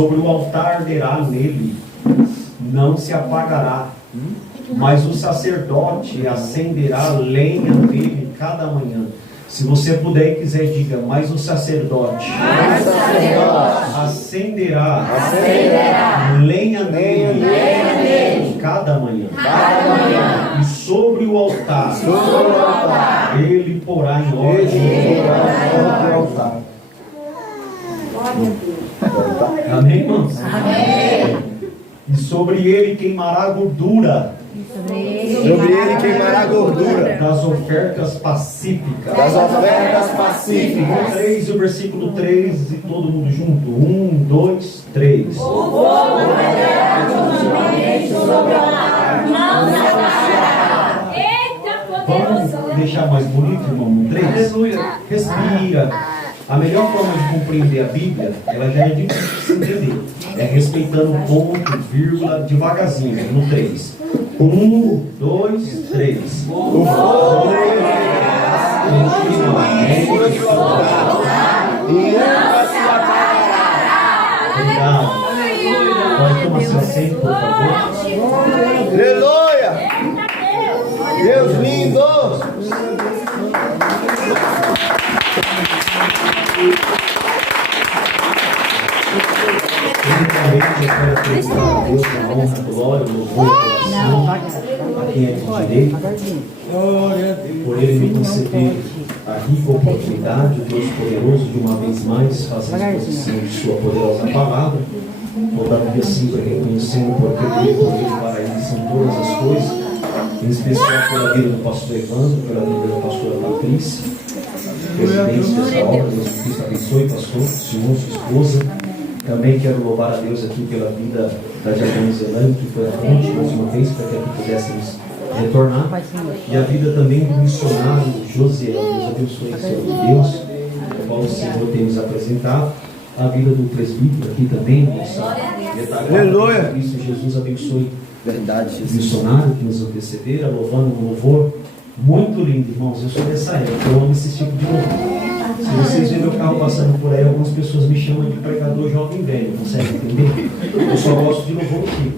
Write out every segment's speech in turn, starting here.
sobre o altar arderá nele, não se apagará, mas o sacerdote acenderá lenha nele cada manhã. Se você puder e quiser, diga, mas o sacerdote acenderá lenha nele cada manhã. E sobre o altar ele porá em ordem o altar. Amém, irmãos? Amém. E sobre ele queimará gordura. Sobre ele queimará a gordura Das ofertas pacíficas. das ofertas pacíficas. 3, o versículo 3, e todo mundo junto. 1, 2, 3. O fogo arderá continuamente sobre o altar, não se apagará. Eita, poderoso. Vamos deixar mais bonito, irmão, no 3? Respira. A melhor forma de compreender a Bíblia, ela já é difícil de se entender. É respeitando ponto, vírgula, devagarzinho, no 3. 1, 2, 3. O fogo arderá continuamente sobre o altar e nunca se apagará. Obrigado. Pode tomar seu assento, por favor. Aleluia! Deus lindo! Primeiramente, eu quero apresentar a Deus a honra, a glória, o louvor e a oração a quem é de direito, por Ele me conceder a rica oportunidade, o Deus poderoso, de uma vez mais fazer exposição de Sua poderosa palavra, todavia sempre reconhecendo porque dele, por Ele, para Ele são todas as coisas, em especial pela vida do pastor Evandro, pela vida da pastora Patrícia, presidente dessa obra. Deus Cristo abençoe, pastor, senhor, sua esposa. Também quero louvar a Deus aqui pela vida da diaconisa Zelane, que foi à frente mais uma vez, para que aqui pudéssemos retornar. E a vida também do missionário Josiel. Deus abençoe, Senhor de Deus, o qual o Senhor tem nos apresentado. A vida do presbítero aqui também, nossa Aleluia. Cristo Jesus abençoe. Verdade, O Jesus. missionário que nos antecederam, louvando um louvor muito lindo, irmãos. Eu sou dessa época, eu amo esse tipo de louvor. Se vocês verem meu carro passando por aí, algumas pessoas me chamam de pregador jovem velho, consegue entender? Eu só gosto de louvor antigo.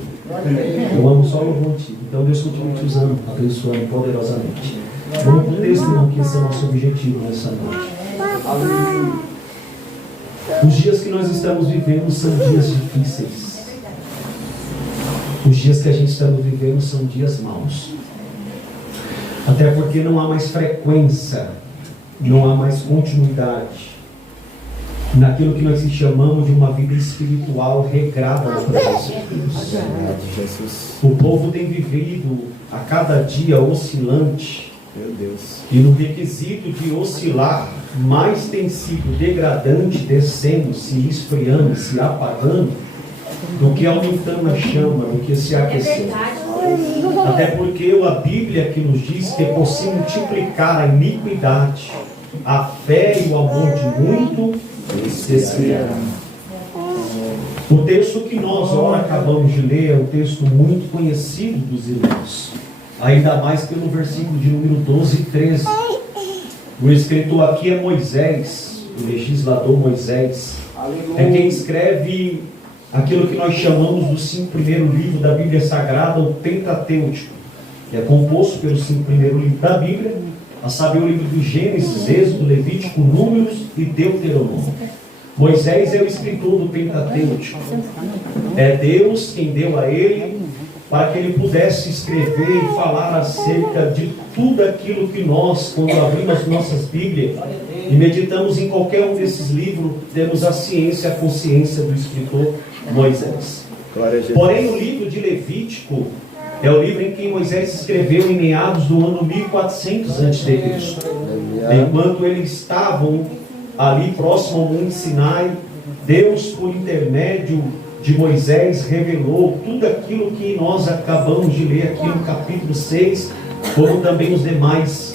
Eu amo só louvor antigo. Então Deus continue te usando, abençoando poderosamente. Vamos para o texto, irmão, que esse é o nosso objetivo nessa noite. Os dias que nós estamos vivendo são dias difíceis. Os dias que a gente está vivendo são dias maus. Até porque não há mais frequência, não há mais continuidade naquilo que nós chamamos de uma vida espiritual regrada no processo de Deus. O povo tem vivido a cada dia oscilante. Meu Deus. E no requisito de oscilar, mais tem sido degradante, descendo, se esfriando, se apagando, do que aumentando a chama, do que se aquecendo. Até porque a Bíblia que nos diz que por se multiplicar a iniquidade, a fé e o amor de muito se esfriarão. O texto que nós ora acabamos de ler é um texto muito conhecido dos irmãos, ainda mais pelo versículo de número 12 e 13. O escritor aqui é Moisés, o legislador Moisés. É quem escreve aquilo que nós chamamos dos 5 primeiros livros da Bíblia Sagrada, o Pentatêutico, que é composto pelos 5 primeiros livros da Bíblia, a saber, o livro do Gênesis, Êxodo, Levítico, Números e Deuteronômio. Moisés é o escritor do Pentatêutico. É Deus quem deu a ele para que ele pudesse escrever e falar acerca de tudo aquilo que nós, quando abrimos as nossas Bíblias e meditamos em qualquer um desses livros, temos a ciência e a consciência do escritor Moisés. Porém, o livro de Levítico é o livro em que Moisés escreveu em meados do ano 1400 a.C. Enquanto eles estavam ali próximo ao Monte Sinai, Deus, por intermédio de Moisés, revelou tudo aquilo que nós acabamos de ler aqui no capítulo 6, como também os demais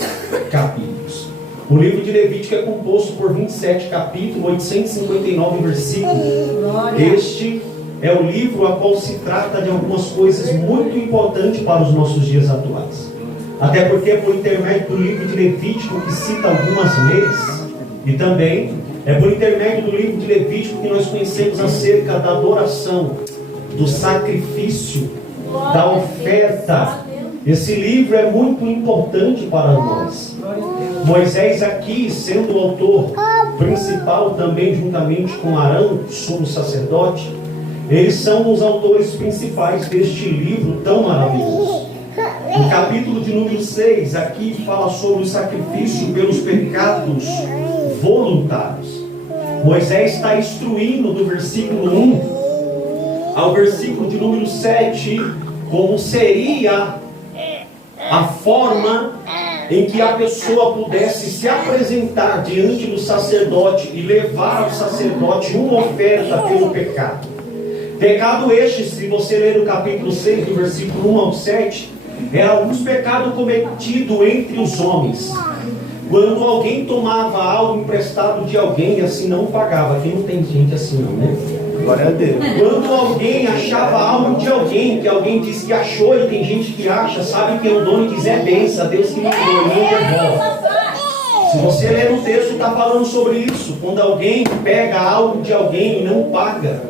capítulos. O livro de Levítico é composto por 27 capítulos, 859 versículos. Este é o livro a qual se trata de algumas coisas muito importantes para os nossos dias atuais. Até porque é por intermédio do livro de Levítico que cita algumas leis, e também É por intermédio do livro de Levítico que nós conhecemos acerca da adoração, do sacrifício, da oferta. Esse livro é muito importante para nós. Moisés aqui, sendo o autor principal também juntamente com Arão, sumo sacerdote, eles são os autores principais deste livro tão maravilhoso. No capítulo de número 6, aqui fala sobre o sacrifício pelos pecados voluntários. Moisés está instruindo do versículo 1 ao versículo de número 7 como seria a forma em que a pessoa pudesse se apresentar diante do sacerdote e levar ao sacerdote uma oferta pelo pecado. Pecado este, se você ler o capítulo 6, do versículo 1 ao 7, era um pecado cometido entre os homens. Quando alguém tomava algo emprestado de alguém e assim não pagava. Aqui não tem gente assim não, né? Glória a Deus. Quando alguém achava algo de alguém, que alguém diz que achou, e tem gente que acha, sabe que é o dono e diz é benção, Deus que me deu, não devolve. Se você ler o texto, está falando sobre isso. Quando alguém pega algo de alguém e não paga.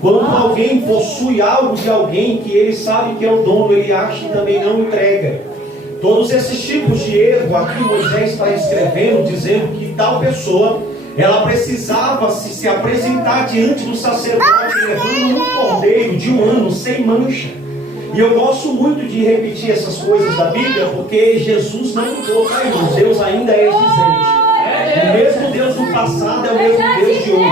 Quando alguém possui algo de alguém que ele sabe que é o dono, ele acha e também não entrega. Todos esses tipos de erro, aqui Moisés está escrevendo, dizendo que tal pessoa, ela precisava se apresentar diante do sacerdote, levando um cordeiro de 1 ano, sem mancha. E eu gosto muito de repetir essas coisas da Bíblia, porque Jesus não mudou, tá, irmãos? Deus ainda é existente. O mesmo Deus do passado é o mesmo Deus de hoje.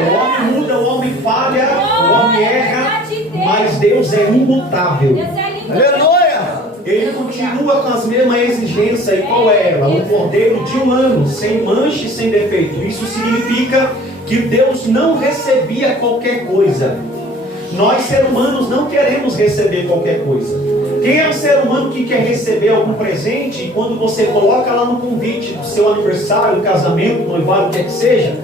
O homem muda, o homem falha, o homem erra, mas Deus é imutável. Aleluia! Ele continua com as mesmas exigências. E qual é ela? Um cordeiro de 1 ano, sem mancha e sem defeito. Isso significa que Deus não recebia qualquer coisa. Nós, seres humanos, não queremos receber qualquer coisa. Quem é o ser humano que quer receber algum presente e quando você coloca lá no convite do seu aniversário, casamento, noivado, o que é que seja,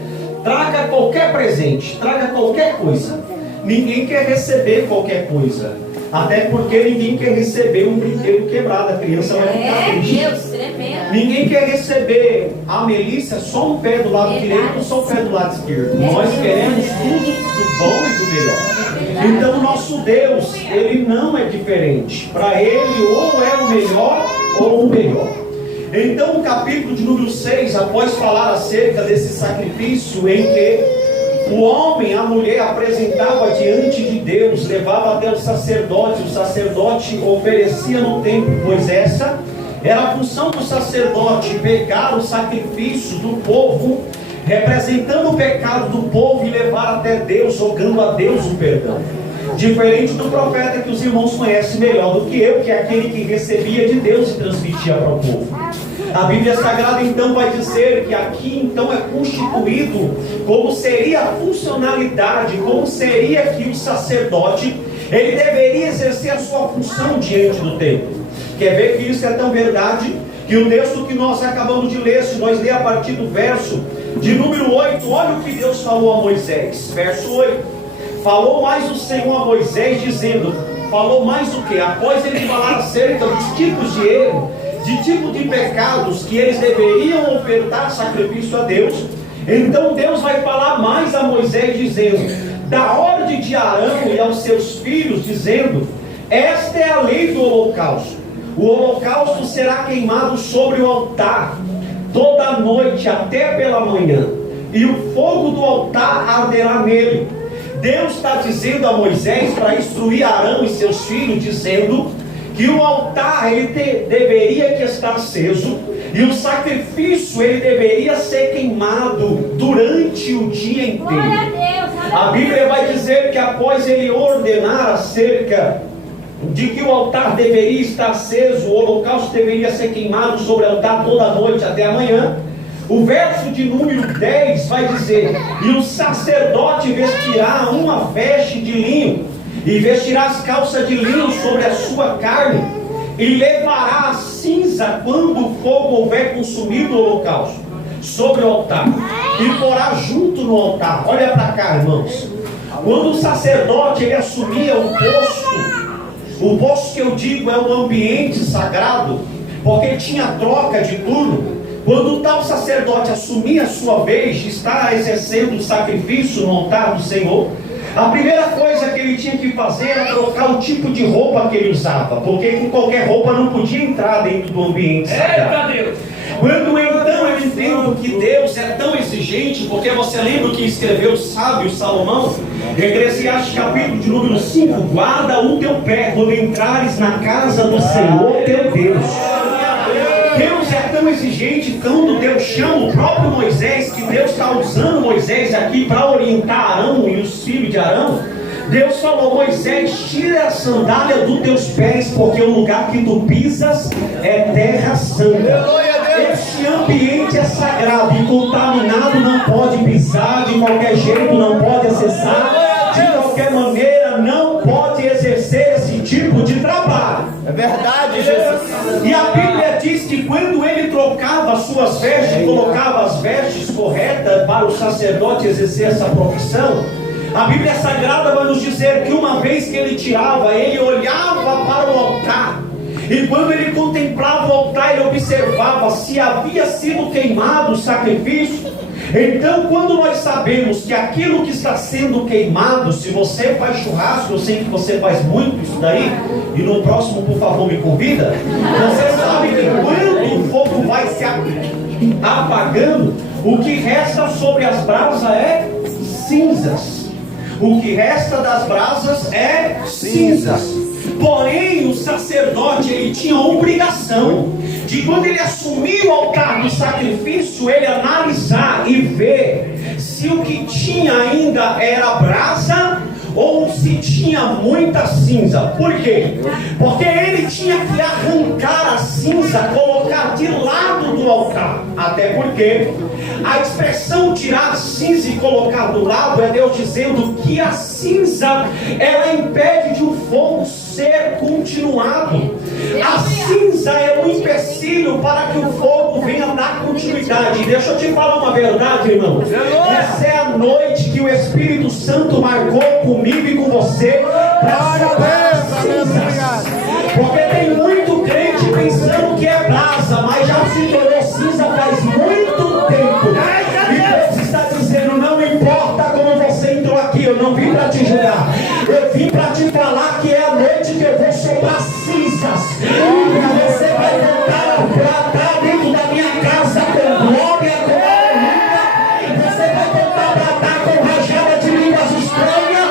traga qualquer presente, traga qualquer coisa. Ninguém quer receber qualquer coisa. Até porque ninguém quer receber um brinquedo quebrado. A criança vai ficar triste. Deus, tremendo. Ninguém quer receber a Melissa só um pé do lado direito ou só um pé do lado esquerdo. Nós queremos tudo do bom e do melhor. Então o nosso Deus, Ele não é diferente. Para Ele ou é o melhor ou o melhor. Então o capítulo de número 6, após falar acerca desse sacrifício em que o homem, a mulher apresentava diante de Deus, levava até o sacerdote oferecia no templo, pois essa era a função do sacerdote, pegar o sacrifício do povo, representando o pecado do povo e levar até Deus, jogando a Deus o perdão. Diferente do profeta que os irmãos conhecem melhor do que eu, que é aquele que recebia de Deus e transmitia para o povo. A Bíblia Sagrada então vai dizer que aqui então é constituído como seria a funcionalidade, como seria que o sacerdote, ele deveria exercer a sua função diante do templo. Quer ver que isso é tão verdade, que o texto que nós acabamos de ler, se nós ler a partir do verso de número 8, olha o que Deus falou a Moisés, verso 8. Falou mais o Senhor a Moisés dizendo, falou mais o que? Após ele falar acerca dos tipos de erro, de tipo de pecados que eles deveriam ofertar sacrifício a Deus, então Deus vai falar mais a Moisés dizendo, da ordem de Arão e aos seus filhos, dizendo, esta é a lei do holocausto. O holocausto será queimado sobre o altar toda a noite até pela manhã, e o fogo do altar arderá nele. Deus está dizendo a Moisés para instruir Arão e seus filhos, dizendo que o altar ele deveria que estar aceso e o sacrifício ele deveria ser queimado durante o dia inteiro. A Bíblia vai dizer que após ele ordenar acerca de que o altar deveria estar aceso, o holocausto deveria ser queimado sobre o altar toda a noite até amanhã, o verso de número 10 vai dizer, e o sacerdote vestirá uma veste de linho, e vestirá as calças de linho sobre a sua carne, e levará a cinza quando o fogo houver consumido o holocausto, sobre o altar, e porá junto no altar. Olha para cá, irmãos. Quando o sacerdote ele assumia o posto que eu digo é um ambiente sagrado, porque tinha troca de turno. Quando o tal sacerdote assumir a sua vez de estar exercendo o sacrifício no altar do Senhor, a primeira coisa que ele tinha que fazer era trocar o tipo de roupa que ele usava, porque com qualquer roupa não podia entrar dentro do ambiente sagrado. Quando então eu entendo que Deus é tão exigente, porque você lembra o que escreveu o sábio Salomão? Eclesiastes capítulo de número 5, guarda o teu pé quando entrares na casa do Senhor teu Deus. Deus é tão exigente quando Deus chama o próprio Moisés, que Deus está usando Moisés aqui para orientar Arão e os filhos de Arão. Deus falou: Moisés, tira a sandália dos teus pés, porque o lugar que tu pisas é terra santa. Este ambiente é sagrado e contaminado não pode pisar, de qualquer jeito não pode acessar, de qualquer maneira não pode exercer esse tipo de trabalho. É verdade, Jesus. E a Bíblia diz que quando ele trocava as suas vestes, colocava as vestes corretas para o sacerdote exercer essa profissão, a Bíblia Sagrada vai nos dizer que uma vez que ele tirava, ele olhava para o altar, e quando ele contemplava o altar, ele observava se havia sido queimado o sacrifício. Então, quando nós sabemos que aquilo que está sendo queimado, se você faz churrasco, eu sei que você faz muito isso daí, e no próximo, por favor, me convida. Você sabe que quando o fogo vai se apagando, o que resta sobre as brasas é cinzas. O que resta das brasas é cinzas. Porém, o sacerdote, ele tinha a obrigação de, quando ele assumir o altar do sacrifício, ele analisar e ver se o que tinha ainda era brasa ou se tinha muita cinza. Por quê? Porque ele tinha que arrancar a cinza, colocar de lado do altar. Até porque a expressão tirar a cinza e colocar do lado é Deus dizendo que a cinza, ela impede de um fogo ser continuado. A cinza é um empecilho para que o fogo venha dar continuidade. Deixa eu te falar uma verdade, irmão. Essa é a noite que o Espírito Santo marcou comigo e com você para separar as cinzas. Porque tem muito crente pensando que é brasa, mas já se tornou cinza faz muito tempo. E Deus está dizendo: não importa como você entrou aqui, eu não vim para te julgar, eu vim para te falar que é a noite que eu vou soprar cinzas, e você vai voltar para cá dentro da minha casa com glória, com aleluia. Você vai voltar para cá com rajada de línguas estranhas,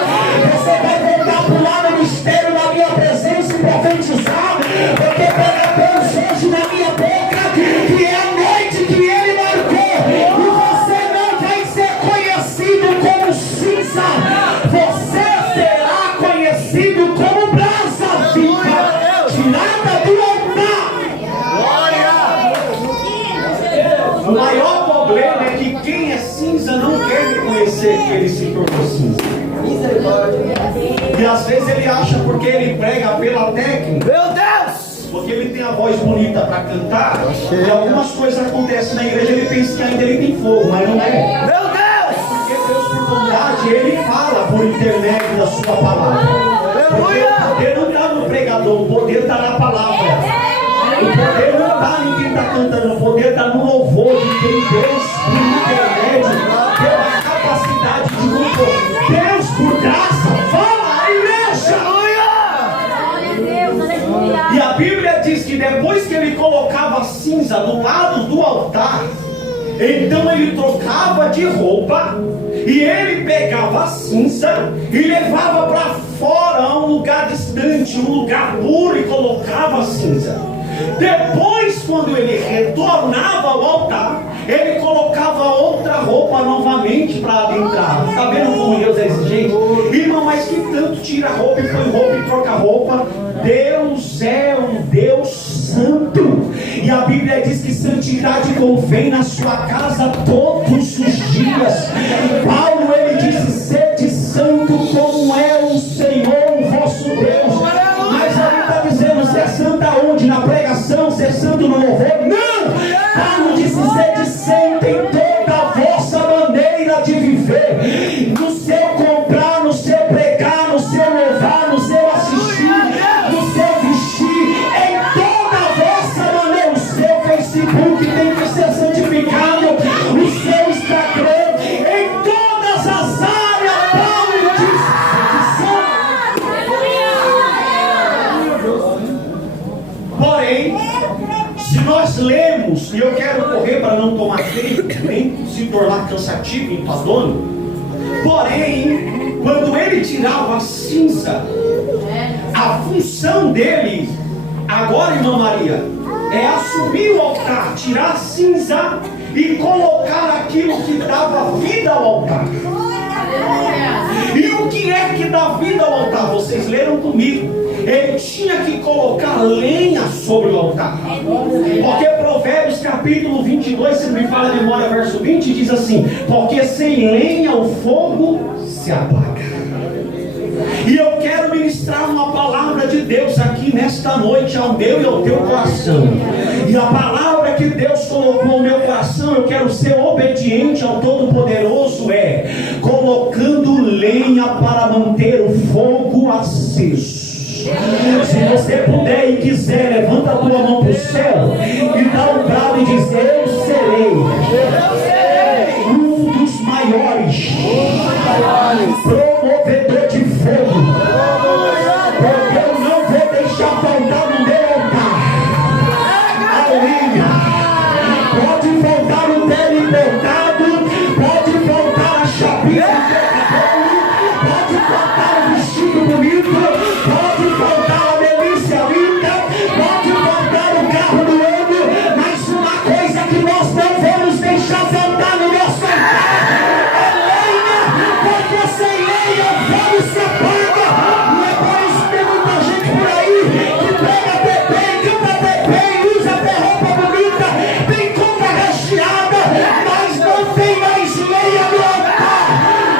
você vai voltar para o lado do mistério da minha presença e profetizar, porque pega Deus hoje na minha boca que é a noite que Ele marcou, e você não vai ser conhecido como cinza, você será conhecido como brasa viva, tirada do altar. O maior problema é que quem é cinza não quer reconhecer que ele se tornou cinza. E às vezes ele acha, porque ele prega pela técnica, Meu Deus! porque ele tem a voz bonita para cantar, e algumas coisas acontecem na igreja, ele pensa que ainda ele tem fogo, mas não é. Meu Deus! Porque Deus, por bondade, ele fala por intermédio da sua palavra. Porque o poder não está no pregador, o poder está na palavra. O poder não está em quem está cantando, o poder está no louvor de quem Deus, por intermédio, deu a capacidade de compor. Deus, por graça, fala a igreja. E a Bíblia diz que depois que ele colocava a cinza do lado do altar, então ele trocava de roupa, e ele pegava a cinza e levava para fora, a um lugar distante, um lugar puro, e colocava a cinza. Depois, quando ele retornava ao altar, ele colocava outra roupa novamente para adentrar. Está vendo como Deus é exigente? Irmão, mas que tanto tira roupa e põe roupa e troca roupa? Deus é um Deus santo, e a Bíblia diz que santidade convém na sua casa todos os dias. Paulo, ele disse: sede santo como é o Senhor, o vosso Deus. Mas ele está dizendo: ser santo aonde? Na pregação? Ser santo no louvor? Não! Paulo disse: sede santo em toda a vossa maneira de viver, no seu comprar, no seu pregar, no seu louvar, no seu assistir, no seu vestir, em toda a vossa maneira. O seu Facebook tem que ser santo. para não tomar tempo, nem se tornar cansativo e enfadonho. Porém, quando ele tirava a cinza, a função dele, agora, irmã Maria, é assumir o altar, tirar a cinza e colocar aquilo que dava vida ao altar. E o que é que dá vida ao altar? Vocês leram comigo. Ele tinha que colocar lenha sobre o altar. Porque Provérbios capítulo 22, se não me falha a memória, verso 20, diz assim: porque sem lenha o fogo se apaga. E eu quero ministrar uma palavra de Deus aqui nesta noite ao meu e ao teu coração. E a palavra que Deus colocou no meu coração, eu quero ser obediente ao Todo-Poderoso, é colocando lenha para manter o fogo aceso. Se você puder e quiser, levanta a tua mão para o céu e dá um brado e diz: eu serei um dos maiores promovedor de fogo, porque eu não vou deixar faltar no meu altar a lenha. Pode faltar o pele botado, pode faltar a chapinha do cabelo, pode faltar o vestido bonito, pode faltar a delícia linda, pode faltar o carro do ano, mas uma coisa que nós não vamos deixar faltar no nosso altar é lenha, porque sem lenha o fogo se apaga. E é por isso que tem muita gente por aí que pega bebê, canta bebê, usa até roupa bonita, tem conta recheada, mas não tem mais lenha no altar.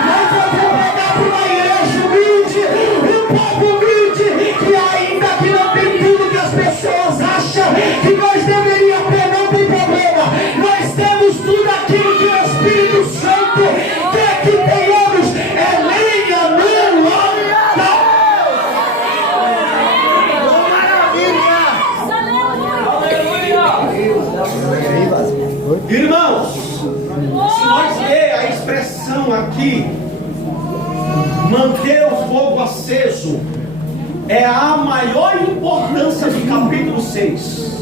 Mas eu vou pegar para uma igreja humilde, um povo humilde, que ainda que não tem tudo que as pessoas acham que nós deveríamos ter, não tem problema. Nós temos tudo aquilo que o Espírito Santo quer que tenhamos, é lenha no altar. Irmãos, se nós ler a expressão aqui, manter o fogo aceso, é a maior importância do capítulo 6.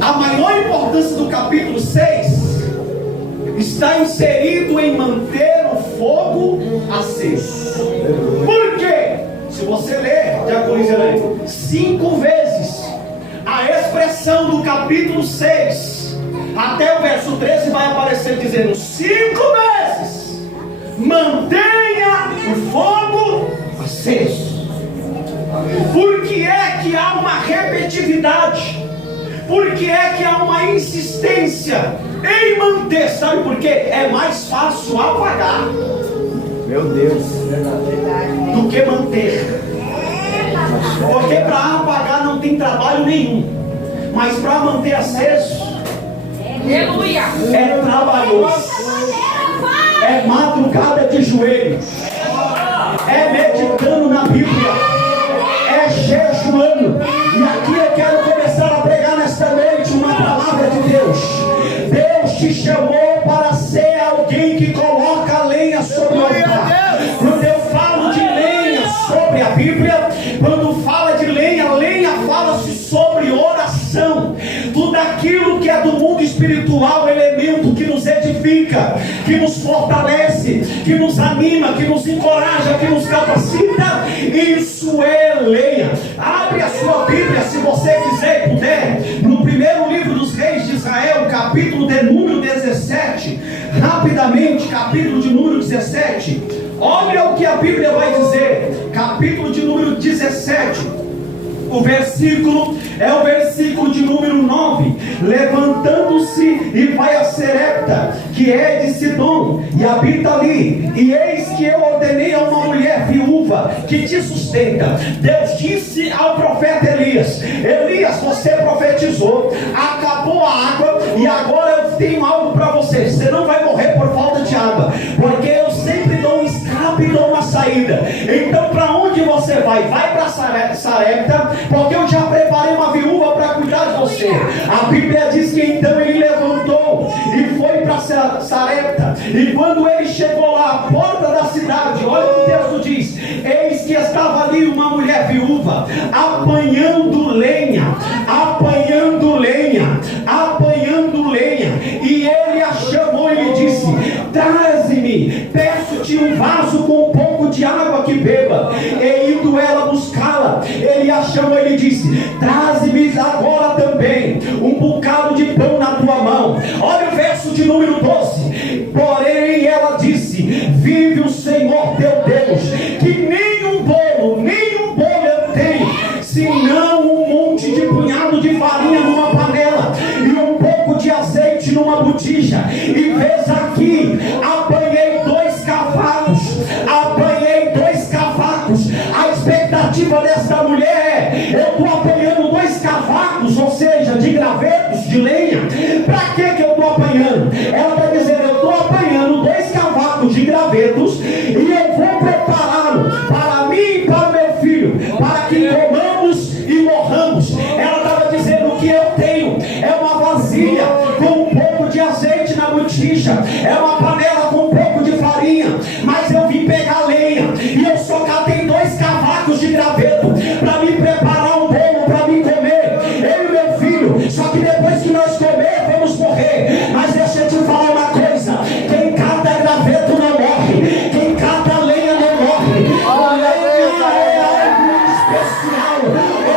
A maior importância do capítulo 6 está inserido em manter o fogo aceso. Por quê? Se você ler, Diaconisa Elaine, 5 vezes a expressão do capítulo 6 até o verso 13 vai aparecer dizendo 5 vezes: mantenha o fogo aceso. Por que é que há uma repetitividade? Por que é que há uma insistência em manter? Sabe por quê? É mais fácil apagar, Meu Deus, do que manter. Porque para apagar não tem trabalho nenhum, mas para manter aceso é trabalhoso, é madrugada de joelho, é meditando na Bíblia, é jejuando. E aqui eu quero começar a pregar nesta noite uma palavra de Deus. Deus te chamou para ser alguém que coloca lenha sobre o altar. Quando eu falo de lenha sobre a Bíblia, quando fala de lenha, lenha fala-se sobre oração. Tudo aquilo que é do mundo espiritual, elemento que nos edifica, que nos fortalece, que nos anima, que nos encoraja, que nos capacita, isso é lenha. Abre a sua Bíblia, se você quiser e puder, no primeiro livro dos reis de Israel, capítulo de número 17, rapidamente, capítulo de número 17, olha o que a Bíblia vai dizer, capítulo de número 17, o versículo é o versículo de número 9. Levantando-se e vai a Serepta, que é de Sidom, e habita ali. E eis que eu ordenei a uma mulher viúva que te sustenta. Deus disse ao profeta Elias: Elias, você profetizou, acabou a água, e agora eu tenho algo para você. Você não vai morrer por falta de água, porque eu sempre dou um escape e dou uma saída. Então para onde você vai? Vai para Sarepta, porque eu já preparei uma viúva para cuidar de você. A Bíblia diz que então ele levantou e foi para Sarepta. E quando ele chegou lá à porta da cidade, olha o que o texto diz: eis que estava ali uma mulher viúva apanhando lenha, apanhando lenha, apanhando lenha. vaso com um pouco de água que beba. E indo ela buscá-la, ele a chamou e lhe disse: traze-me agora também um bocado de pão na tua mão. Olha o verso de número 12. Porém ela disse: vive o Senhor teu Deus, que nem um bolo eu tenho, senão um monte de punhado de farinha numa panela e um pouco de azeite numa botija. E vês aqui, apanhei 2 cavacos. A expectativa desta mulher é: eu estou apanhando 2 cavacos, ou seja, de gravetos, de lenha. Para que eu estou apanhando? Ela está dizendo: eu estou apanhando 2 cavacos de gravetos e eu vou prepará-lo para mim e para o meu filho, para que comamos e morramos. Ela estava dizendo: o que eu tenho é uma vasilha com um pouco de azeite na botija, é uma panela com um pouco de farinha, mas eu vim pegar lenha e eu só catei 2 cavacos de graveto para me preparar um bolo para me comer, eu e meu filho. Só que depois que nós comer, vamos morrer. Mas deixa eu te falar uma coisa: quem cata graveto não morre, quem cata lenha não morre. A lenha é algo especial.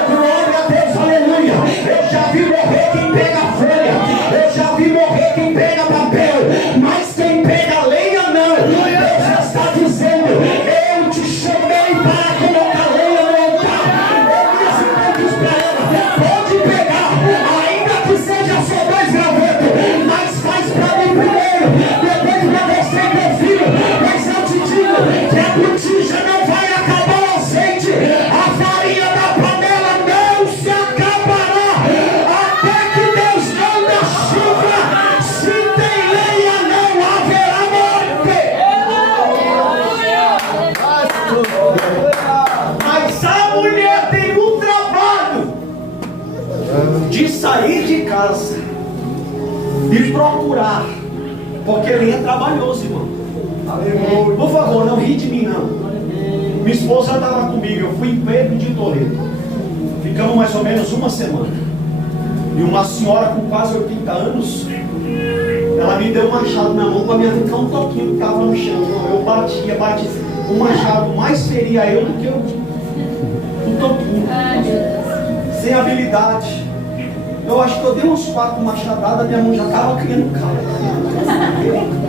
Glória a Deus, aleluia. Eu já vi morrer quem pega folha, eu já vi morrer quem pega papel, mas quem pega lenha não. Deus já está dizendo: eu te chamei para colocar lenha no altar. Eu disse todos para ela: pode pegar, ainda que seja só 2 gravetos, mas faz para mim primeiro, depois para você e meu filho. Mas eu te digo que a botija não vai acabar o azeite, a farinha da panela não se acabará, até que Deus manda chuva. Se tem lenha, não haverá morte. Mas a mulher tem um trabalho de sair de casa e procurar, porque lenha é trabalhoso, irmão. Por favor, não ri de mim não. Minha esposa estava comigo, eu fui em Pedro de Toledo, ficamos mais ou menos uma semana, e uma senhora com quase 80 anos, ela me deu um machado na mão para me arrancar um toquinho que estava no chão. Eu bati, o machado mais feria eu do que o toquinho, sem habilidade. Eu acho que eu dei uns 4 machadadas, minha mão já estava criando calma.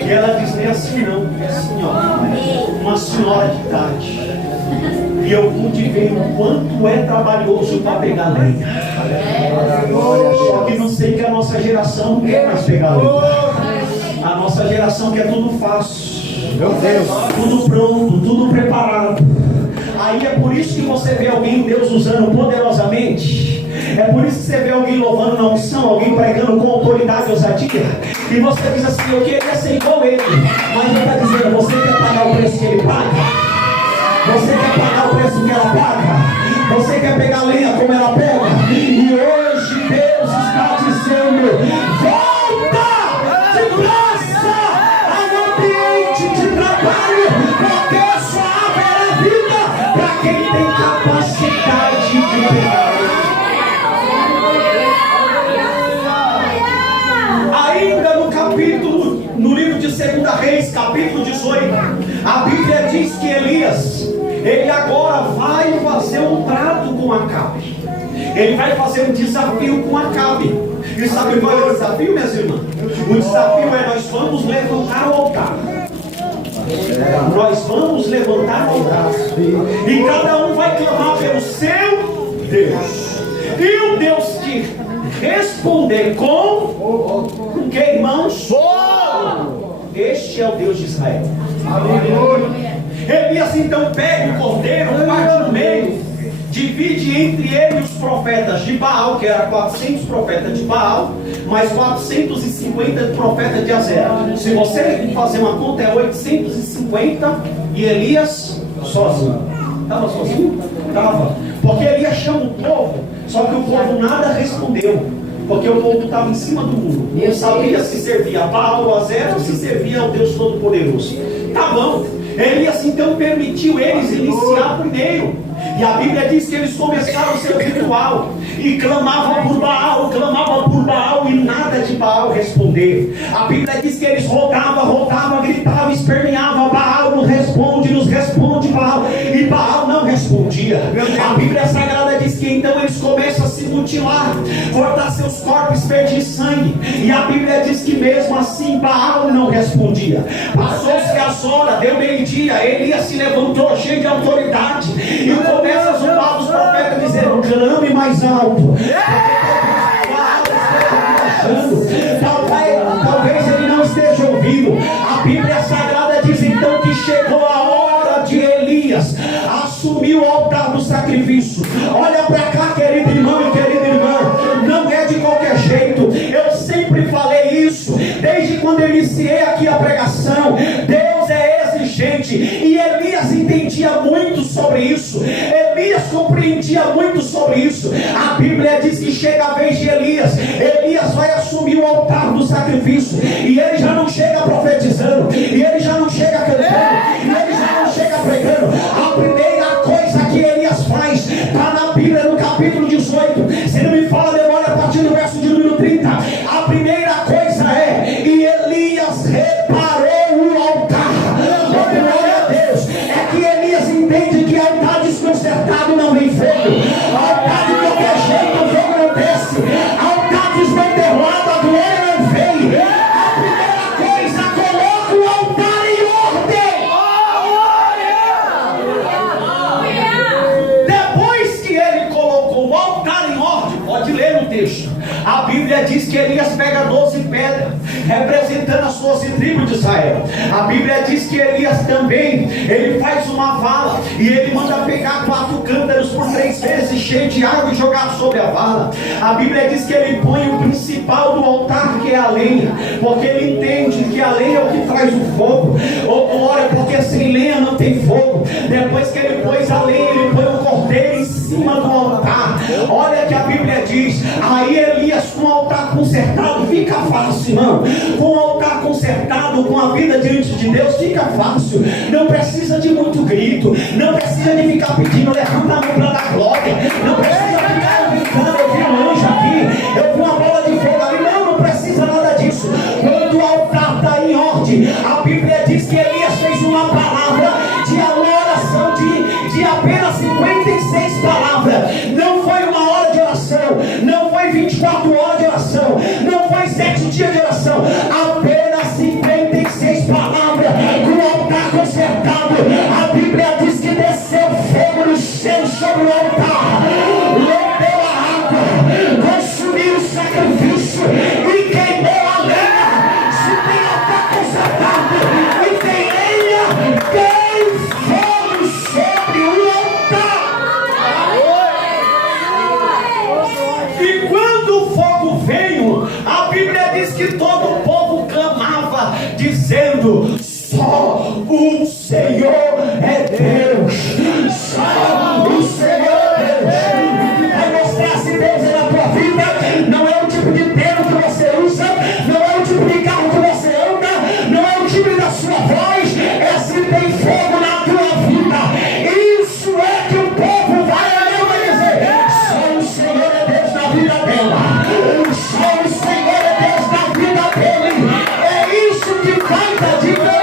E ela disse: nem assim não, é assim ó, uma senhora de idade. E eu pude ver o quanto é trabalhoso para pegar lenha. Só que não sei que a nossa geração não quer mais pegar lenha. A nossa geração quer tudo fácil, Meu Deus. tudo pronto, tudo preparado. Aí é por isso que você vê alguém, Deus usando poderosamente. É por isso que você vê alguém louvando na unção, alguém pregando com autoridade e ousadia, e você diz assim: eu queria ser igual ele. Mas ele está dizendo: você quer pagar o preço que ele paga? Você quer pagar o preço que ela paga? Você quer pegar lenha como ela pega? E hoje Deus está dizendo: volta depressa ao ambiente de trabalho, porque só haverá vida para quem tem capacidade de pegar. Ainda no livro de 2 Reis, capítulo 18, a Bíblia diz que Elias, ele agora vai fazer um trato com Acabe. Ele vai fazer um desafio com Acabe. E sabe qual é o desafio, minhas irmãs? O desafio é: nós vamos levantar o altar. Nós vamos levantar o altar. E cada um vai clamar pelo seu Deus. E o Deus que responder com que, irmãos? Este é o Deus de Israel. Elias então pega o cordeiro, parte no meio, divide entre ele os profetas de Baal, que era 400 profetas de Baal, mais 450 profetas de Azera. Se você fazer uma conta, é 850. E Elias sozinho. Estava sozinho? Estava. Porque Elias chama o povo, só que o povo nada respondeu, porque o povo estava em cima do muro. Não sabia se servia a Baal ou Azera ou se servia ao Deus Todo-Poderoso. Tá bom. Elias então permitiu eles iniciar primeiro. E a Bíblia diz que eles começaram o seu ritual e clamavam por Baal e nada de Baal responder. A Bíblia diz que eles rogavam, gritavam, esperneavam: Baal nos responde Baal. E Baal não respondia. A Bíblia Sagrada diz que então eles começam a se mutilar, cortar seus corpos, perder sangue. E a Bíblia diz que mesmo assim Baal não respondia. Passou-se as horas, deu meio-dia, Elias se levantou cheio de autoridade e começa a zombar dos profetas, dizendo: clame mais alto. Talvez ele não esteja ouvindo. A Bíblia Sagrada diz então que chegou a hora de Elias assumir o altar do sacrifício. Olha para cá, querido irmão e querida irmã, não é de qualquer jeito. Eu sempre falei isso desde quando eu iniciei aqui a pregação. Deus é exigente e Elias entendia muito sobre isso. Elias compreendia muito sobre isso. A Bíblia diz que chega a vez de Elias vai assumir o altar do sacrifício, e ele já não chega profetizando, e ele já não chega cantando, e ele já não chega pregando. A primeira coisa que Elias faz está na Bíblia, no capítulo 18, se não me fala a memória, a partir do verso de número 30. A primeira coisa é: e Elias reparou o altar. Glória a Deus. É que Elias entende que altar desconcertado não vem fogo, altar de qualquer jeito o fogo não desce, altar desmantelado a glória não vem. A primeira coisa, coloca o altar em ordem. Depois que ele colocou o altar em ordem, pode ler no texto, a Bíblia diz que Elias pega 12 pedras, representando as 12 tribos de Israel. A Bíblia diz que Elias também, ele faz uma vala, e ele manda pegar 4 cântaros por 3 vezes, cheio de água, e jogar sobre a vala. A Bíblia diz que ele põe o principal do altar, que é a lenha, porque ele entende que a lenha é o que traz o fogo. Glória, porque sem lenha não tem fogo. Depois que ele pôs a lenha, ele põe o cordeiro em cima do altar. Olha que a Bíblia diz, aí Elias com o altar consertado fica fácil, não. Com o altar consertado, com a vida diante de Deus, fica fácil. Não precisa de muito grito, não precisa de ficar pedindo: levanta a mão para dar glória, não precisa ficar gritando: eu vi um anjo aqui, eu vi uma bola de fogo ali. Não precisa nada disso. Quando o altar está em ordem, a Bíblia diz que Elias fez uma palavra de oração de apenas 56 palavras. Não foi uma hora de oração, não foi 24 horas de oração, não foi 7 dias de oração, apenas 56 palavras. Com o altar consertado, a Bíblia diz que desceu fogo no céu sobre o altar, lambeu a água, consumiu o sacrifício e queimou a lenha. Se tem altar consertado e tem lenha, tem fogo sobre o altar. E quando o fogo veio, a Bíblia diz que todo o povo clamava, dizendo: só o Senhor é Deus, só o Senhor é Deus. Vai mostrar se Deus é na tua vida. Não é o tipo de terno que você usa, não é o tipo de carro que você anda, não é o timbre da sua voz, é se tem fogo na tua vida. Isso é que o povo vai dizer: só o Senhor é Deus na vida dela, só o Senhor é Deus na vida dele. É isso que faz a diferença.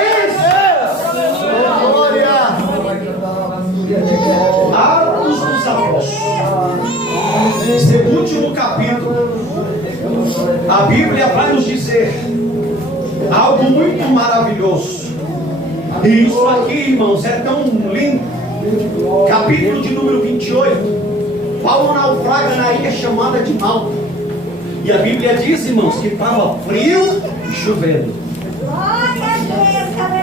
Atos dos Apóstolos, esse último capítulo, a Bíblia vai nos dizer algo muito maravilhoso. E isso aqui, irmãos, é tão lindo. Capítulo de número 28. Paulo naufraga na ilha chamada de Malta. E a Bíblia diz, irmãos, que estava frio e chovendo.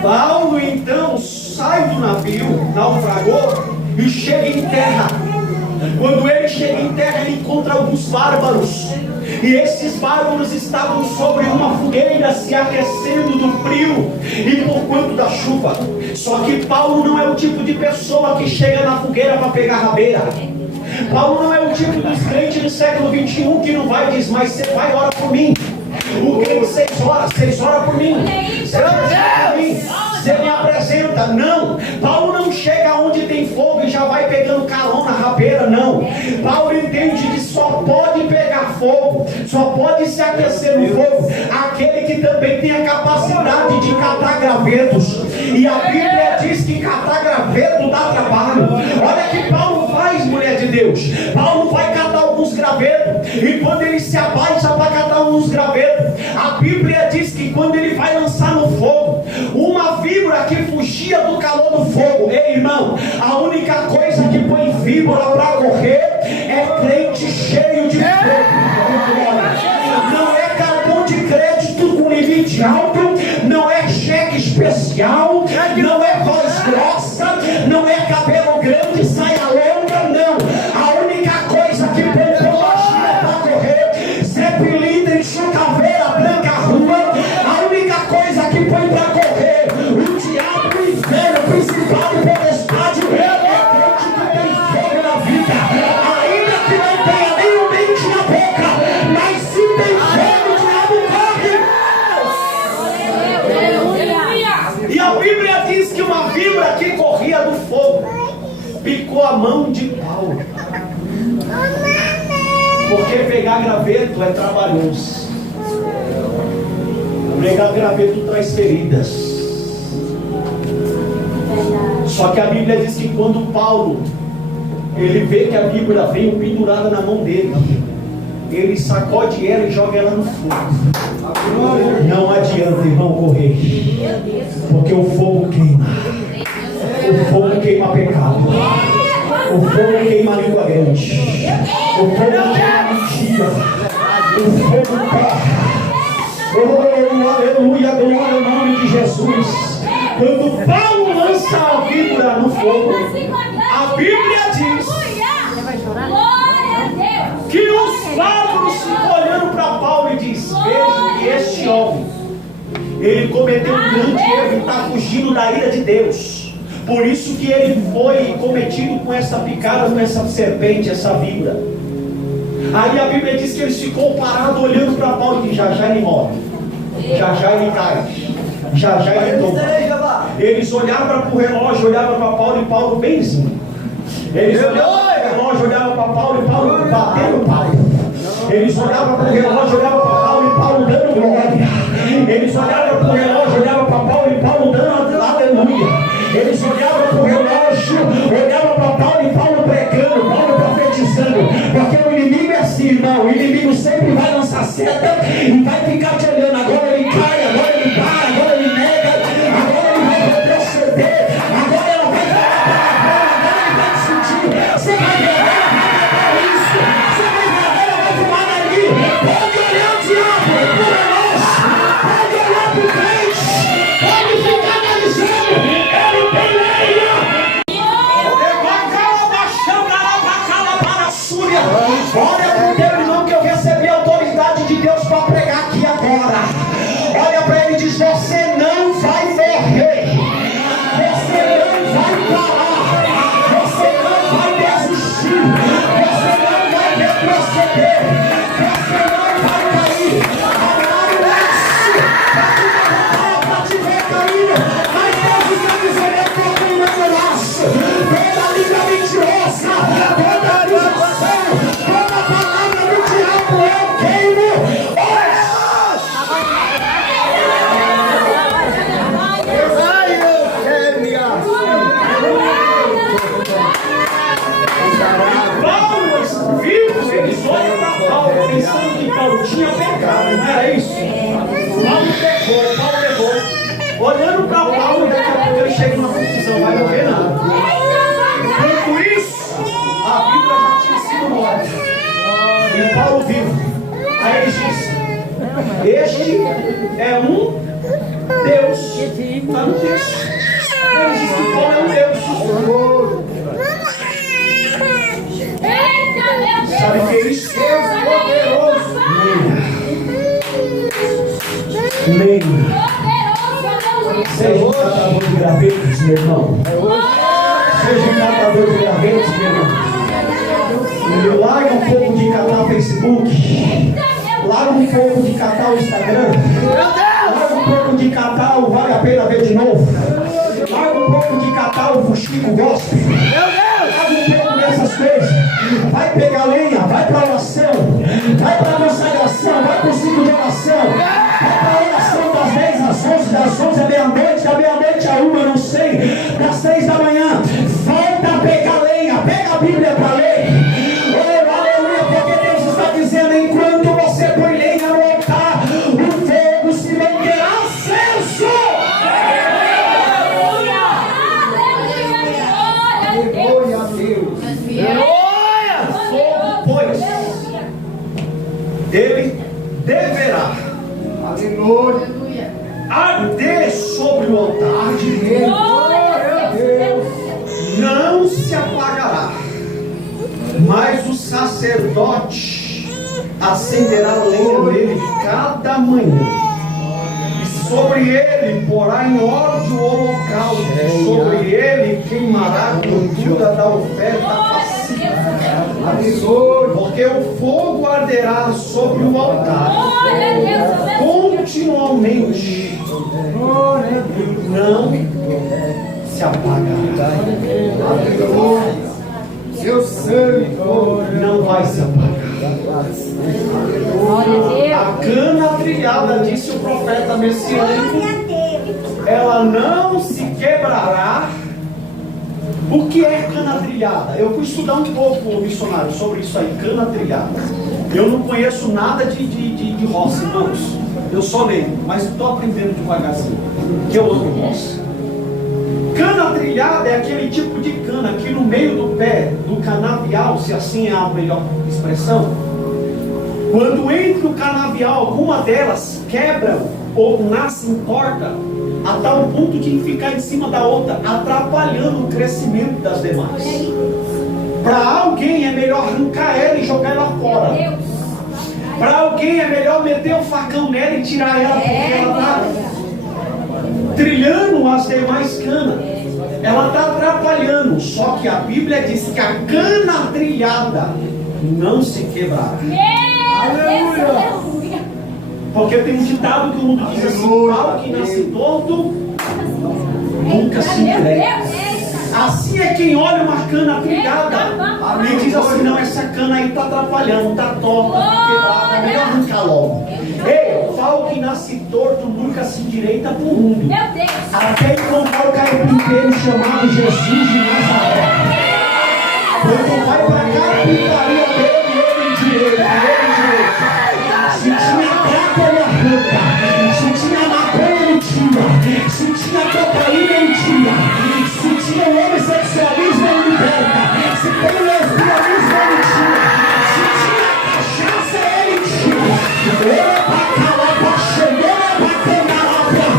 Paulo então sai do navio, naufragou e chega em terra. Quando ele chega em terra, ele encontra alguns bárbaros. E esses bárbaros estavam sobre uma fogueira, se aquecendo do frio e por conta da chuva. Só que Paulo não é o tipo de pessoa que chega na fogueira para pegar rabeira. Paulo não é o tipo dos crentes do século 21 que não vai e diz: mas você vai, ora por mim. O crente 6 horas por mim. Você me apresenta gaveta. Não, Paulo não chega onde tem fogo e já vai pegando carona, rabeira, não. Paulo entende que só pode pegar fogo, só pode se aquecer no fogo aquele que também tem a capacidade de catar gravetos. E a Bíblia diz que catar graveto dá trabalho. Olha que Paulo faz, mulher de Deus. Paulo vai catar alguns gravetos, e quando ele se abaixa para catar alguns gravetos, a Bíblia diz que quando ele vai lançar no fogo, uma víbora que fugia do calor do fogo. Ei, irmão, a única coisa que põe víbora para correr é crente cheio de fogo. Não é cartão de crédito com limite alto, não é cheque especial, não é voz grossa, não é cabelo grande, saia longa, não. A única coisa que põe teologia para correr, sempre líder, chucaveira, branca rua, a única coisa que põe para correr, o diabo, o inferno, o principal e potestade, é crente que tem fogo na vida, ainda que não tenha nem um dente na boca, mas se tem fogo, o diabo corre. E a Bíblia diz que uma víbora que corria do fogo picou a mão de Paulo, porque pegar graveto é trabalhoso. Pegar graveto traz feridas. Só que a Bíblia diz que quando Paulo ele vê que a víbora veio pendurada na mão dele, ele sacode ela e joga ela no fogo. Não adianta, irmão, correr, porque o fogo queima. O fogo queima pecado. O fogo queima a língua grande. O fogo queima mentira. O fogo terra. Oh, aleluia, glória ao nome de Jesus. Quando Paulo lança a víbora no fogo, a Bíblia diz que os bárbaros ficam olhando para Paulo e diz: veja que este homem, ele cometeu um grande erro e está fugindo da ira de Deus. Por isso que ele foi cometido com essa picada, com essa serpente, essa víbora. Aí a Bíblia diz que eles ficou parados olhando para Paulo e diz: já já ele morre, já já ele cai, já já ele toma. Eles olhavam para o relógio, olhavam para Paulo e Paulo benzinho. Eles olhavam para o relógio, olhavam para Paulo e Paulo batendo palma. Eles olhavam para o relógio, olhavam para Paulo e Paulo dando glória. Eles olhavam para o relógio, olhavam para Paulo e Paulo dando aleluia. Eles olhavam para o relógio, olhavam para Paulo e Paulo pregando, Paulo profetizando. Porque o inimigo é assim, irmão. O inimigo sempre vai lançar seta e vai ficar te olhando. Agora ele cai, agora ele para, agora ele nega, agora ele vai retroceder, agora ele vai falar, agora ele vai discutir. Você vai ver, ela vai isso, você vai ver, ela vai fumar dali. Pode olhar o diabo, é por nós. Pode olhar para o crente, pode ficar analisando. Olha para o teu irmão que eu recebi a autoridade de Deus para pregar aqui agora. Olha para ele e diz: você não vai morrer, você não vai parar, você não vai desistir, você não vai retroceder, você não vai cair. Agora nasce para te ver cair, mas Deus está dizendo: eu estou queimando o laço. Toda língua mentirosa, toda acusação, toda palavra do diabo eu queimo hoje. Paulo viu, eles olham para Paulo pensando que Paulo tinha pecado, não era isso? Paulo pecou, Paulo errou. Olhando para Paulo, daqui a pouco ele chega numa conclusão: vai morrer não. Enquanto isso, a Bíblia já tinha sido morta e Paulo vivo. Aí ele diz: este é um Deus. Está no texto. Ele diz que Paulo é um Deus. Sabe o que é isso? Deus poderoso. Leia. Seja um catador de gravetos, meu irmão. Seja um catador de gravetos, meu irmão. Larga um pouco de catar o Facebook. Larga um pouco de catar o Instagram. Larga um pouco de catar o Vale a Pena Ver de Novo. Larga um pouco de catálogo fuxico gospel. Larga um pouco dessas coisas. Vai pegar lenha, vai para oração, vai para a consagração, vai para o ciclo de oração, vai para a oração das 10 às 11, das 11 à meia-noite, da meia-noite a 1, eu não sei, das 3 da manhã. Volta a pegar lenha, pega a Bíblia para ler. Oh, aleluia, porque Deus está dizendo: enquanto você põe lenha no altar, o fogo se manterá aceso. Glória a Deus. Pois ele deverá Aleluia. arder sobre o altar, Glória a Deus. não se apagará, mas o sacerdote acenderá lenha nele cada manhã, e sobre ele porá em ordem o holocausto, sobre ele queimará a gordura da oferta pacífica. Aleluia. Porque o fogo arderá sobre o altar continuamente, Glória a Deus. não se apagará. Aleluia. Seu sangue, glória. Não vai se apagar. A cana trilhada, disse o profeta messiânico, ela não se quebrará. O que é cana trilhada? Eu fui estudar um pouco, missionário, sobre isso aí, cana trilhada. Eu não conheço nada de roça, irmãos. Eu só leio, mas estou aprendendo devagarzinho, que eu amo roça. Cana trilhada é aquele tipo de cana que no meio do pé, do canavial, se assim é a melhor expressão, quando entra o canavial, alguma delas quebram ou nasce em corta, a tal ponto de ficar em cima da outra, atrapalhando o crescimento das demais. Para alguém é melhor arrancar ela e jogar ela fora. Para alguém é melhor meter o facão nela e tirar ela, porque ela está trilhando as demais canas. Ela está atrapalhando. Só que a Bíblia diz que a cana trilhada não se quebrará. Aleluia. Porque tem um ditado que o mundo diz assim: o pau que nasce torto nunca se endireita. Assim é quem olha uma cana trilhada e diz assim: não, essa cana aí está atrapalhando, está torta, está quebrada, é melhor arrancar logo. Ei, o pau que nasce torto nunca se endireita para o mundo, até encontrar o carpinteiro chamado Jesus de Nazaré. Quando vai para a carpintaria dele, ele endireita. Se tinha crack, ele arranca. Se tinha maconha, ele tira. Se tinha cocaína, ele tira. Se tinha homossexualismo, ele liberta. Se tem lesbianismo, ele tira. Se tinha cachaça, ele tira. Ele é pra calar, pra chegar, ele é pra cangar.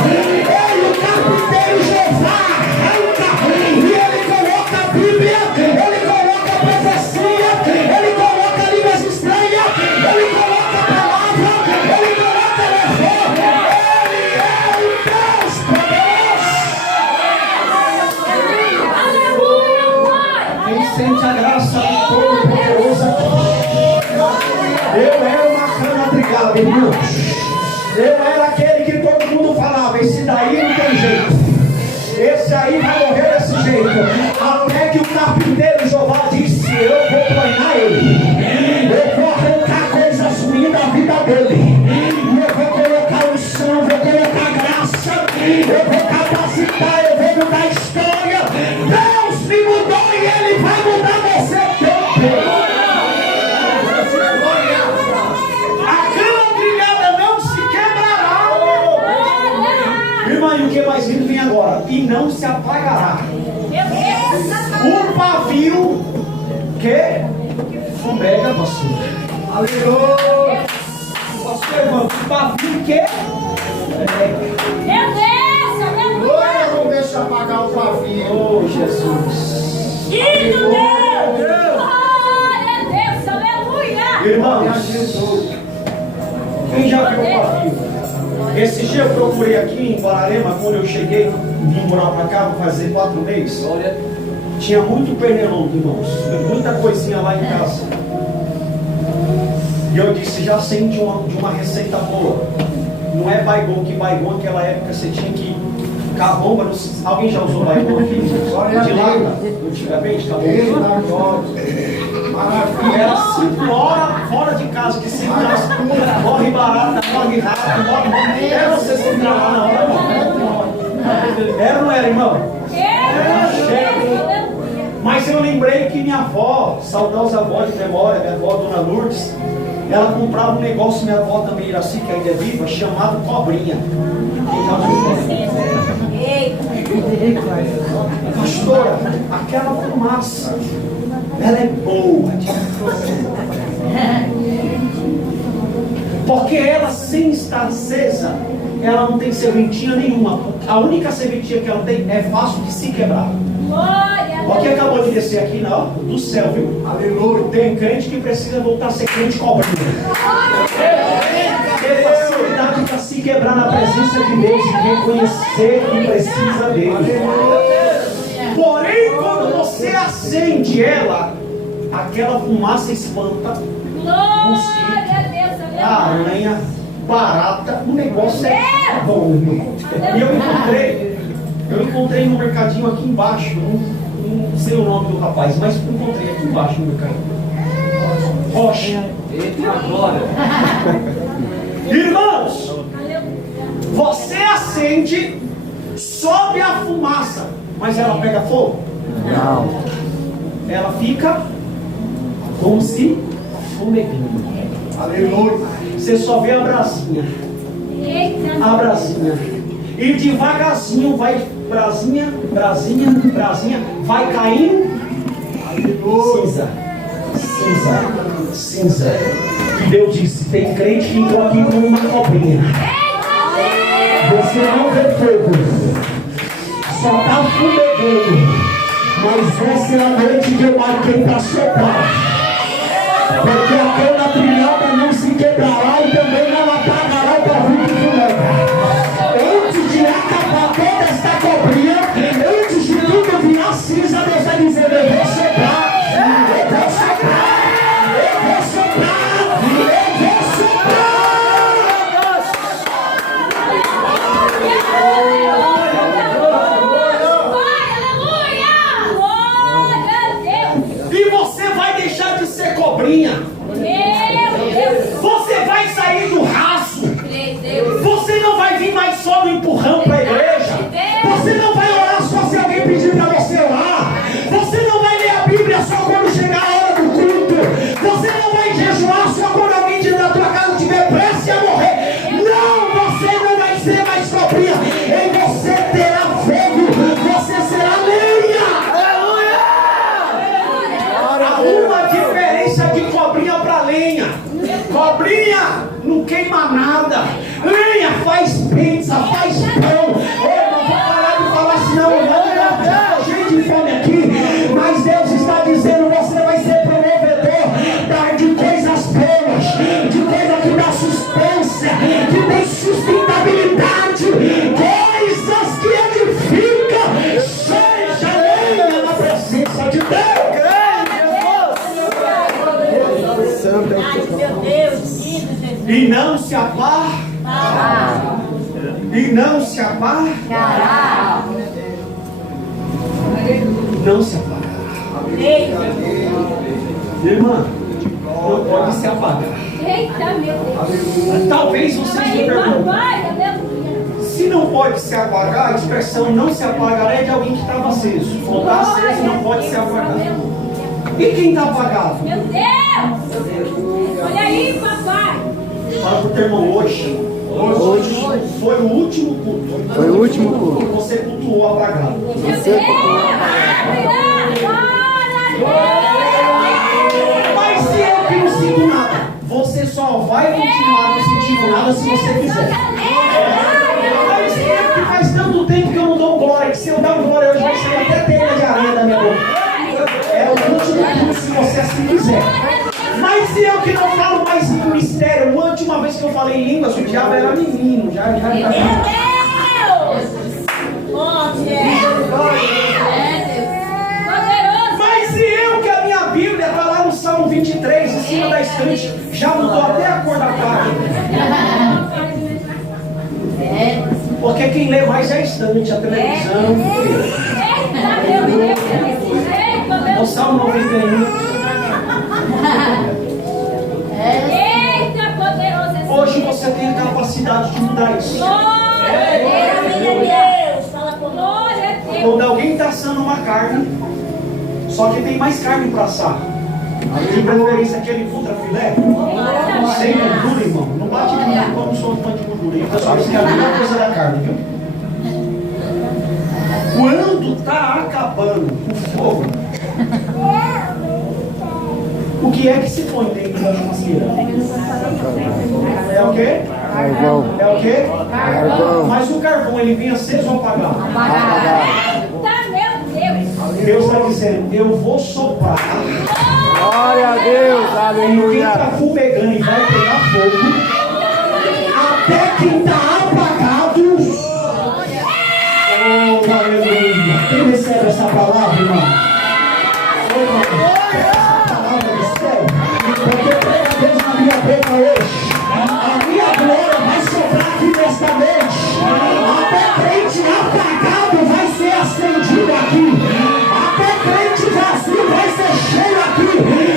Ele, o carpinteiro Jeová, arranca. E ele coloca a Bíblia, ele coloca a profecia, ele coloca línguas estranhas, ele coloca a palavra, ele coloca a reforma. Ele é o Deus poderoso. Quem sente a graça do Todo-Poderoso aqui? Eu era uma cana trilhada, irmãos. Eu era aquele que todo mundo falava: esse daí não tem jeito. Esse aí vai morrer desse jeito. Até que o carpinteiro Jeová disse: eu vou planar ele. Eu vou arrancar coisas ruins da vida dele. E eu vou colocar unção, vou colocar graça, eu vou capacitar, eu vou mudar a história. Deus me mudou e ele vai mudar você também. A cana trilhada não se quebrará. Irmã, e o que mais lindo vem agora? E não se apagará. O pavio que fumega, pastor. Aleluia. Pastor, irmão, o pavio que Glória, não deixa apagar o pavio. oh, Jesus. Lindo Deus! Glória a Deus! Aleluia! Irmãos, quem já viu o pavio? Esse dia eu procurei aqui em Guararema, quando eu cheguei, vim morar pra cá, vou fazer 4 meses. Tinha muito pernilongo, irmãos, muita coisinha lá em casa. E eu disse: já sei de uma receita boa. Não é baigon, que baigon naquela época você tinha que Cabomba, alguém já usou bairro aqui? De lata, antigamente, cabomba. Maravilha. Era 5 horas fora de casa, que 5 horas corre barata, corre rato, morre. Era você se trabalhar na hora, irmão. Era ou não era, irmão? Era. Mas eu lembrei que minha avó, saudosa avó de memória, minha avó, Dona Lourdes, ela comprava um negócio, minha avó também era assim, que ainda é viva, chamado cobrinha. Pastora, aquela fumaça, ela é boa. Porque ela, sem estar acesa, ela não tem serventia nenhuma. A única serventia que ela tem é fácil de se quebrar. Olha que acabou de descer aqui do céu, viu? Aleluia. Tem crente que precisa voltar a ser crente cobrinha. Ter facilidade para se quebrar na presença de Deus e reconhecer que precisa dele. Porém, quando você acende ela, aquela fumaça espanta mosquito, aranha, barata, o negócio é bom, irmão. E eu encontrei no mercadinho aqui embaixo, não sei o nome do rapaz, mas encontrei aqui embaixo no mercadinho. Rocha. Agora. Irmãos, você acende, sobe a fumaça, mas ela pega fogo? Não. Ela fica como se fumegando. Aleluia. Você só vê a brasinha. A brasinha. E devagarzinho vai brasinha, vai caindo. Cinza. E Deus disse, tem crente que entrou aqui como uma cobrinha. Você não vê fogo, só está fumegando. Mas essa é a noite que eu marquei para soprar. Porque a cana trilhada não se quebrará e também não apagará o barulho do fumegar. Antes de acabar toda esta cobrinha, antes de tudo virar cinza, Deus vai dizer, eu vou soprar. Você vai sair do raso. Você não vai vir mais só no empurrão para a igreja. Você não vai orar só se alguém pedir para você orar. Você não vai ler a Bíblia só quando chegar a hora do culto. Você não vai jejuar só quando alguém da tua casa tiver pressa a morrer. Não, você não vai ser mais cobrinha. Em você terá fogo. Você será lenha. Há uma diferença de cobrinha para lenha. Cobrinha não queima nada. Lenha faz pizza, faz pão. Eu não vou parar de falar senão eu não estou cheio de fome aqui. Mas Deus está dizendo, você vai ser promovedor de coisas boas, de coisa que dá sustância, que tem sustentabilidade, coisas que edificam. Seja lenha na presença de Deus. E não se apagará. E não se apagará. Não se apagará. Irmã, não pode se apagar. Eita, meu Deus. Talvez você se pergunte. Se não pode se apagar, a expressão não se apagará é de alguém que estava aceso. Ou está aceso, não pode se apagar. E quem está apagado? Meu Deus! Olha aí, papai! Fala pro teu irmão, hoje foi o último culto. Foi o último culto. Você cultuou apagado. Você cultuou apagado. Mas se eu que não sinto nada, você só vai continuar não sentindo nada se você quiser. Mas se eu que faz tanto tempo que eu não dou glória, que se eu dar glória hoje vai sair até telha de areia da minha boca. É o último culto se você assim quiser. Mas se eu que não falo mais em mistério, a última vez que eu falei em línguas, o diabo era menino. Já. Meu Deus! Mas se eu que a minha Bíblia está lá no Salmo 23, em cima da estante, já mudou até a cor da página. Porque quem lê mais é a estante, a televisão. Eita, meu Deus, desse jeito, meu O Salmo 91. Eita, poderoso esse Hoje você tem a capacidade de mudar isso. Glória a Deus, fala com glória a Deus. Quando alguém está assando uma carne, só que tem mais carne para assar. De preferência aquele ultra filé. Sem gordura, irmão. Não bate de mim, eu não sou fã de gordura. E o pessoal diz que é a melhor coisa da carne, viu? Quando está acabando o fogo, o que é que se põe dentro da churrasqueira? É o quê? Carvão. É o quê? Carvão. Mas o carvão, ele vem aceso ou apagado? Eita, meu Deus. Deus está dizendo, eu vou soprar. Glória a Deus. E quem Aleluia. está fumegando e vai pegar fogo, até quem está apagado. Oh, aleluia. Quem recebe essa palavra, irmão? Oh, irmão. Palavra do céu. Porque prega Deus na minha boca hoje. A minha glória vai soprar aqui nesta noite. Até crente apagado vai ser acendido aqui. Até crente vazio vai ser cheio aqui.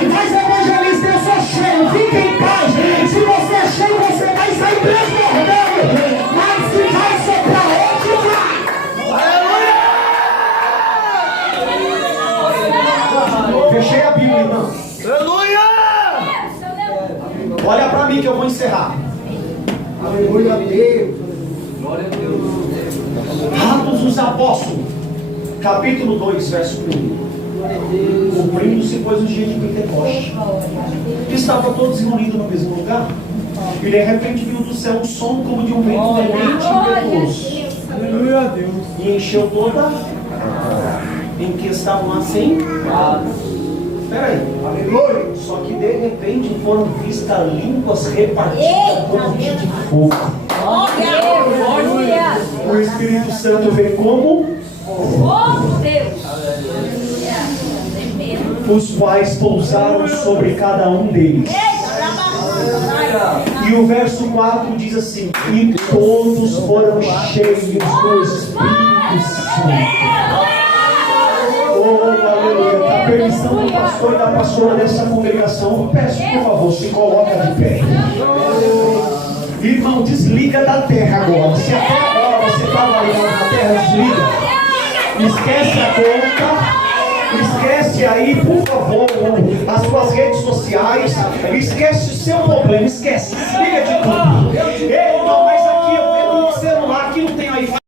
Mas evangelista, eu sou cheio. Fique em paz. Se você é cheio, você vai sair transbordando. Mas se vai soprar outro, vai. Fechei a Bíblia, irmão. Olha para mim que eu vou encerrar. Aleluia a Deus. Atos dos Apóstolos, capítulo 2, verso 1. Cumprindo-se, pois, o dia de Pentecoste. Estavam todos reunidos no mesmo lugar. E de repente viu do céu um som como de um vento veemente e impetuoso. Aleluia a Deus. E encheu toda em que estavam assim. Espera aí. Aleluia. Só que de repente foram vistas línguas repartidas como de fogo. Glória. O Espírito Santo veio como Oh, Deus. os quais pousaram sobre cada um deles. E o verso 4 diz assim: e todos foram cheios do Espírito Santo. Oh, aleluia. A permissão do pastor e da pastora dessa congregação, eu peço, por favor, se coloca de pé. Irmão, desliga da terra agora. Se até agora você estava ligado na terra, desliga. Esquece a conta. Esquece aí, por favor, as suas redes sociais. Esquece o seu problema. Esquece. Desliga de tudo. Ei, irmão, mas aqui eu tenho um celular, aqui não tem iPhone.